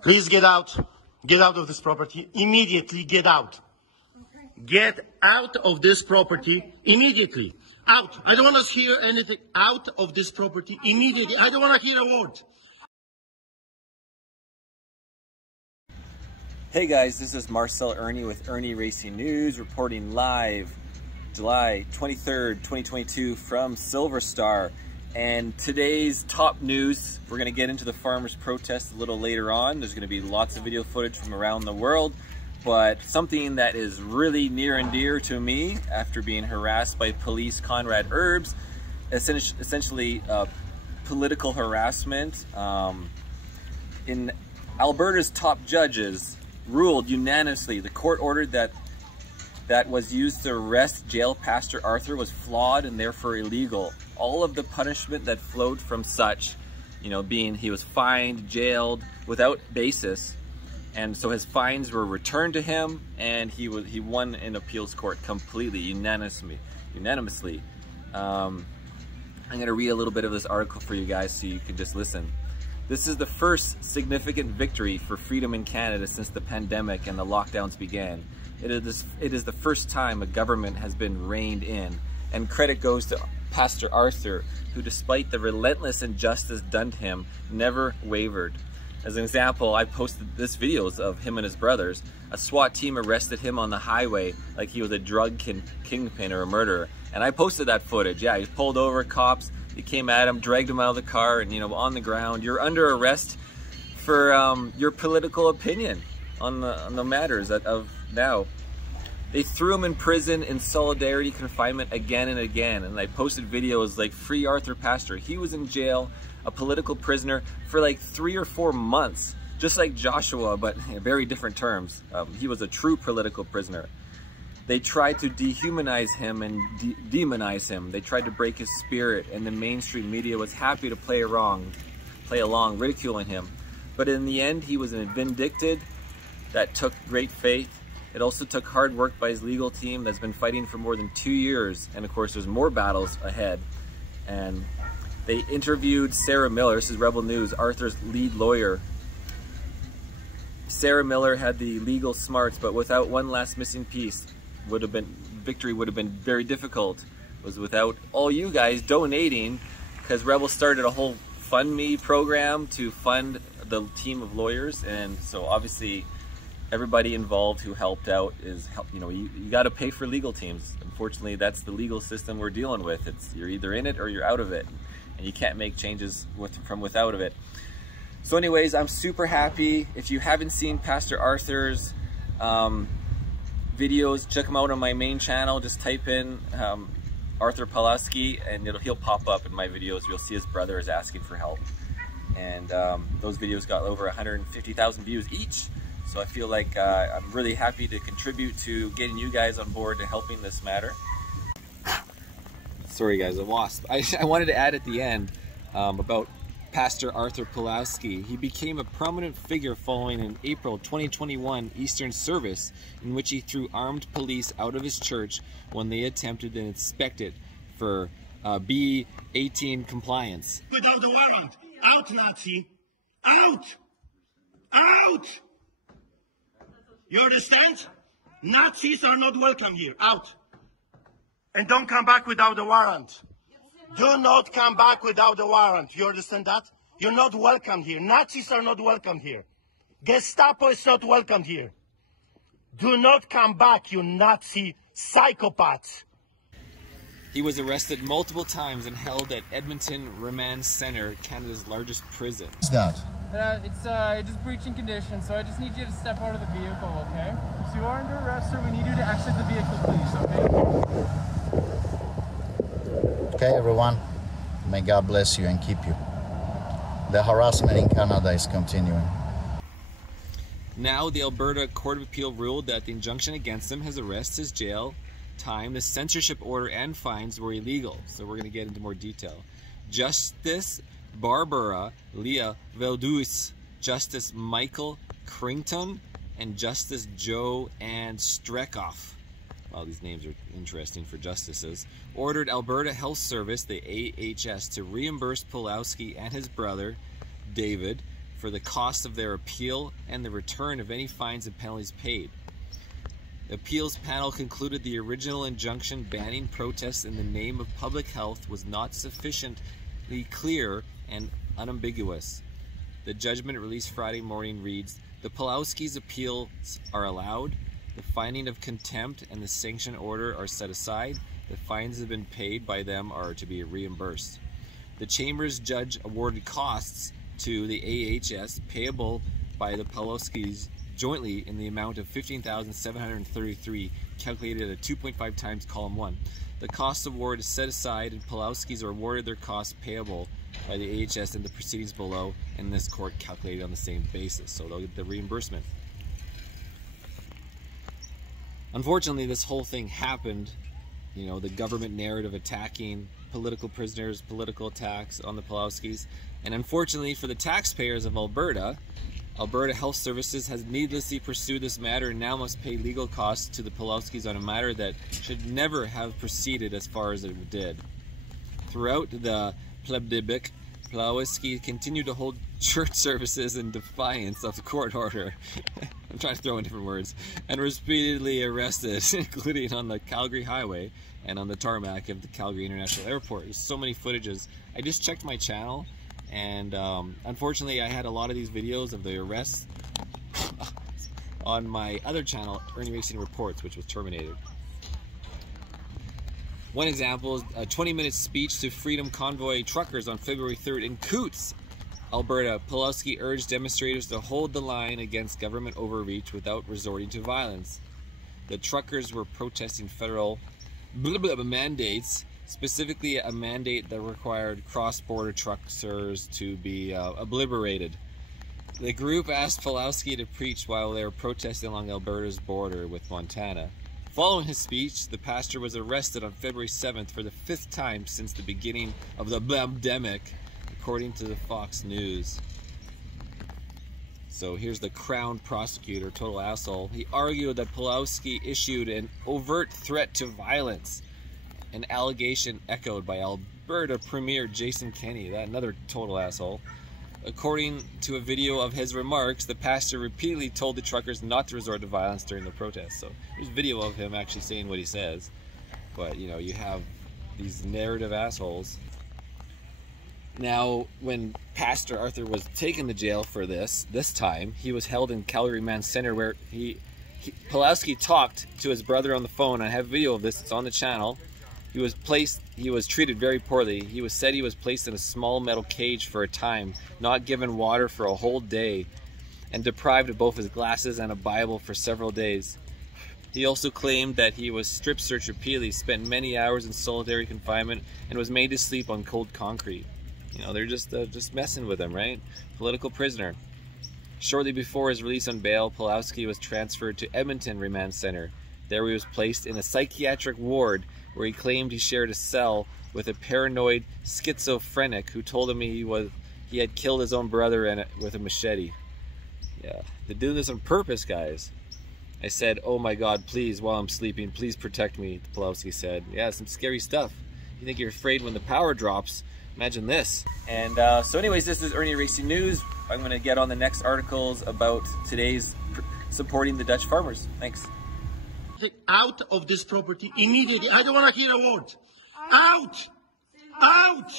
Please get out. Get out of this property. Immediately get out. Okay. Get out of this property immediately. Out. I don't want to hear anything. Out of this property immediately. I don't want to hear a word. Hey guys, this is Marcel Ernie with Ernie Racing News, reporting live July 23rd, 2022 from Silver Star. And today's top news, we're going to get into the farmers' protest a little later on. There's going to be lots of video footage from around the world, but something that is really near and dear to me after being harassed by police, Conrad Herbs, essentially political harassment. In Alberta's top judges ruled unanimously, the court ordered that was used to arrest jail Pastor Arthur was flawed and therefore illegal. All of the punishment that flowed from such, being he was fined, jailed without basis, and so his fines were returned to him, and he won in appeals court completely, unanimously. I'm going to read a little bit of this article for you guys so you can just listen. This is the first significant victory for freedom in Canada since the pandemic and the lockdowns began. It is the first time a government has been reined in, and credit goes to Pastor Arthur, who despite the relentless injustice done to him, never wavered. As an example, I posted this videos of him and his brothers. A SWAT team arrested him on the highway like he was a drug kingpin or a murderer. And I posted that footage. Yeah, he pulled over cops, they came at him, dragged him out of the car, and on the ground. You're under arrest for your political opinion on the matters of now. They threw him in prison in solidarity confinement again and again, and I posted videos like Free Arthur Pastor. He was in jail, a political prisoner, for like 3 or 4 months, just like Joshua, but in very different terms. He was a true political prisoner. They tried to dehumanize him and demonize him. They tried to break his spirit, and the mainstream media was happy to play along, ridiculing him. But in the end, he was vindicted. That took great faith. It also took hard work by his legal team that's been fighting for more than 2 years. And of course, there's more battles ahead. And they interviewed Sarah Miller. This is Rebel News, Arthur's lead lawyer. Sarah Miller had the legal smarts, but without one last missing piece, victory would have been very difficult. It was without all you guys donating, because Rebel started a whole Fund Me program to fund the team of lawyers. And so obviously, everybody involved who helped out you got to pay for legal teams. Unfortunately, that's the legal system we're dealing with. You're either in it or you're out of it, and you can't make changes from without of it. So anyways, I'm super happy. If you haven't seen Pastor Arthur's videos, check them out on my main channel. Just type in Arthur Pulaski and he'll pop up in my videos. You'll see his brother is asking for help, and those videos got over 150,000 views each. So I feel like I'm really happy to contribute to getting you guys on board to helping this matter. Sorry guys, a wasp. I wanted to add at the end about Pastor Arthur Pulaski. He became a prominent figure following an April 2021 Eastern service in which he threw armed police out of his church when they attempted to inspect it for B-18 compliance. Without the warrant. Out, Nazi. Out! Out! You understand? Nazis are not welcome here. Out. And don't come back without the warrant. Do not come back without the warrant. You understand that? You're not welcome here. Nazis are not welcome here. Gestapo is not welcome here. Do not come back, you Nazi psychopaths. He was arrested multiple times and held at Edmonton Remand Center, Canada's largest prison. What's that? It's just breaching conditions, so I just need you to step out of the vehicle, okay? So you are under arrest, sir. We need you to exit the vehicle, please, okay? Okay, everyone. May God bless you and keep you. The harassment in Canada is continuing. Now, the Alberta Court of Appeal ruled that the injunction against him, his arrest, his jail time, the censorship order, and fines were illegal. So we're going to get into more detail. Justice Barbara Leah Veldhuis, Justice Michael Crington, and Justice Joe Ann Strekoff, well, these names are interesting for justices, ordered Alberta Health Service, the AHS, to reimburse Pulaski and his brother, David, for the cost of their appeal and the return of any fines and penalties paid. The appeals panel concluded the original injunction banning protests in the name of public health was not sufficiently clear and unambiguous. The judgment released Friday morning reads, the Pawlowski's appeals are allowed, the finding of contempt and the sanction order are set aside, the fines have been paid by them are to be reimbursed. The Chamber's judge awarded costs to the AHS payable by the Pawlowskis jointly in the amount of $15,733, calculated at 2.5 times column 1. The cost award is set aside and Pawlowskis are awarded their costs payable by the AHS in the proceedings below, and this court calculated on the same basis, so they'll get the reimbursement. Unfortunately, this whole thing happened, you know, the government narrative attacking political prisoners, political attacks on the Pawlowskis, and unfortunately for the taxpayers of Alberta, Alberta Health Services has needlessly pursued this matter and now must pay legal costs to the Pawlowskis on a matter that should never have proceeded as far as it did. Throughout the plebiscite, Pawlowski continued to hold church services in defiance of the court order. I'm trying to throw in different words. And were repeatedly arrested, including on the Calgary Highway and on the tarmac of the Calgary International Airport. There's so many footages. I just checked my channel, and unfortunately I had a lot of these videos of the arrests on my other channel, Ernie Racing Reports, which was terminated. One example is a 20-minute speech to Freedom Convoy truckers on February 3rd in Coutts, Alberta. Pawlowski urged demonstrators to hold the line against government overreach without resorting to violence. The truckers were protesting federal mandates, specifically a mandate that required cross-border truckers to be obliterated. The group asked Pawlowski to preach while they were protesting along Alberta's border with Montana. Following his speech, the pastor was arrested on February 7th for the 5th time since the beginning of the pandemic, according to the Fox News. So here's the Crown prosecutor, total asshole. He argued that Pawlowski issued an overt threat to violence, an allegation echoed by Alberta Premier Jason Kenney, that another total asshole. According to a video of his remarks, the pastor repeatedly told the truckers not to resort to violence during the protest. So there's video of him actually saying what he says. But, you know, you have these narrative assholes. Now, when Pastor Arthur was taken to jail for this time, he was held in Calgary Remand Center where Pawlowski talked to his brother on the phone. I have video of this, it's on the channel. He was treated very poorly. He was said he was placed in a small metal cage for a time, not given water for a whole day, and deprived of both his glasses and a Bible for several days. He also claimed that he was strip searched repeatedly, spent many hours in solitary confinement, and was made to sleep on cold concrete. You know, they're just messing with him, right? Political prisoner. Shortly before his release on bail, Pawlowski was transferred to Edmonton Remand Center. There he was placed in a psychiatric ward where he claimed he shared a cell with a paranoid schizophrenic who told him he had killed his own brother with a machete. Yeah, they're doing this on purpose, guys. I said, oh my God, please, while I'm sleeping, please protect me, Pawlowski said. Yeah, some scary stuff. You think you're afraid when the power drops? Imagine this. And so anyways, this is Ernie Racing News. I'm going to get on the next articles about today's supporting the Dutch farmers. Thanks. Out of this property immediately. I don't want to hear a word. Out! Out!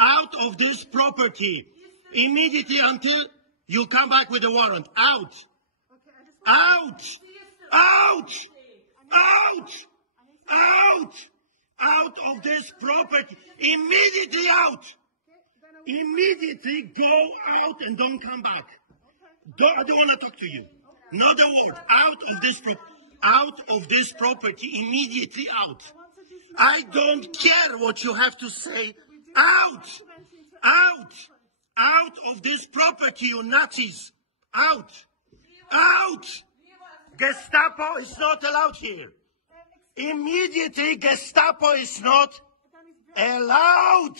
Out of this property immediately until you come back with a warrant. Out! Out! Out! Out! Out! Out of this property. Immediately out! Immediately go out and don't come back. I don't want to talk to you. Not a word. Out of this property. Out of this property, immediately out. I don't care what you have to say. Out! Out! Out of this property, you Nazis! Out! Out! Gestapo is not allowed here. Immediately, Gestapo is not allowed.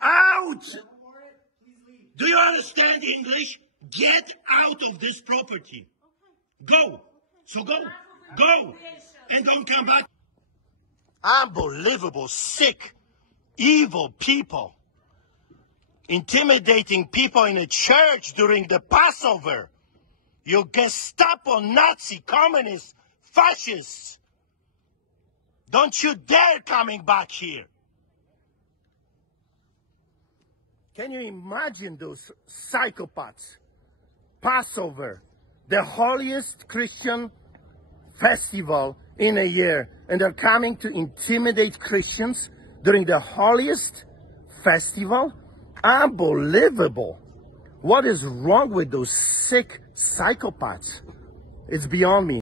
Out! Do you understand English? Get out of this property. Go. So go, and don't come back. Unbelievable, sick, evil people. intimidating people in a church during the Passover. You Gestapo, Nazi, communists, fascists. Don't you dare coming back here. Can you imagine those psychopaths? Passover, the holiest Christian festival in a year, and they're coming to intimidate Christians during the holiest festival? Unbelievable. What is wrong with those sick psychopaths? It's beyond me.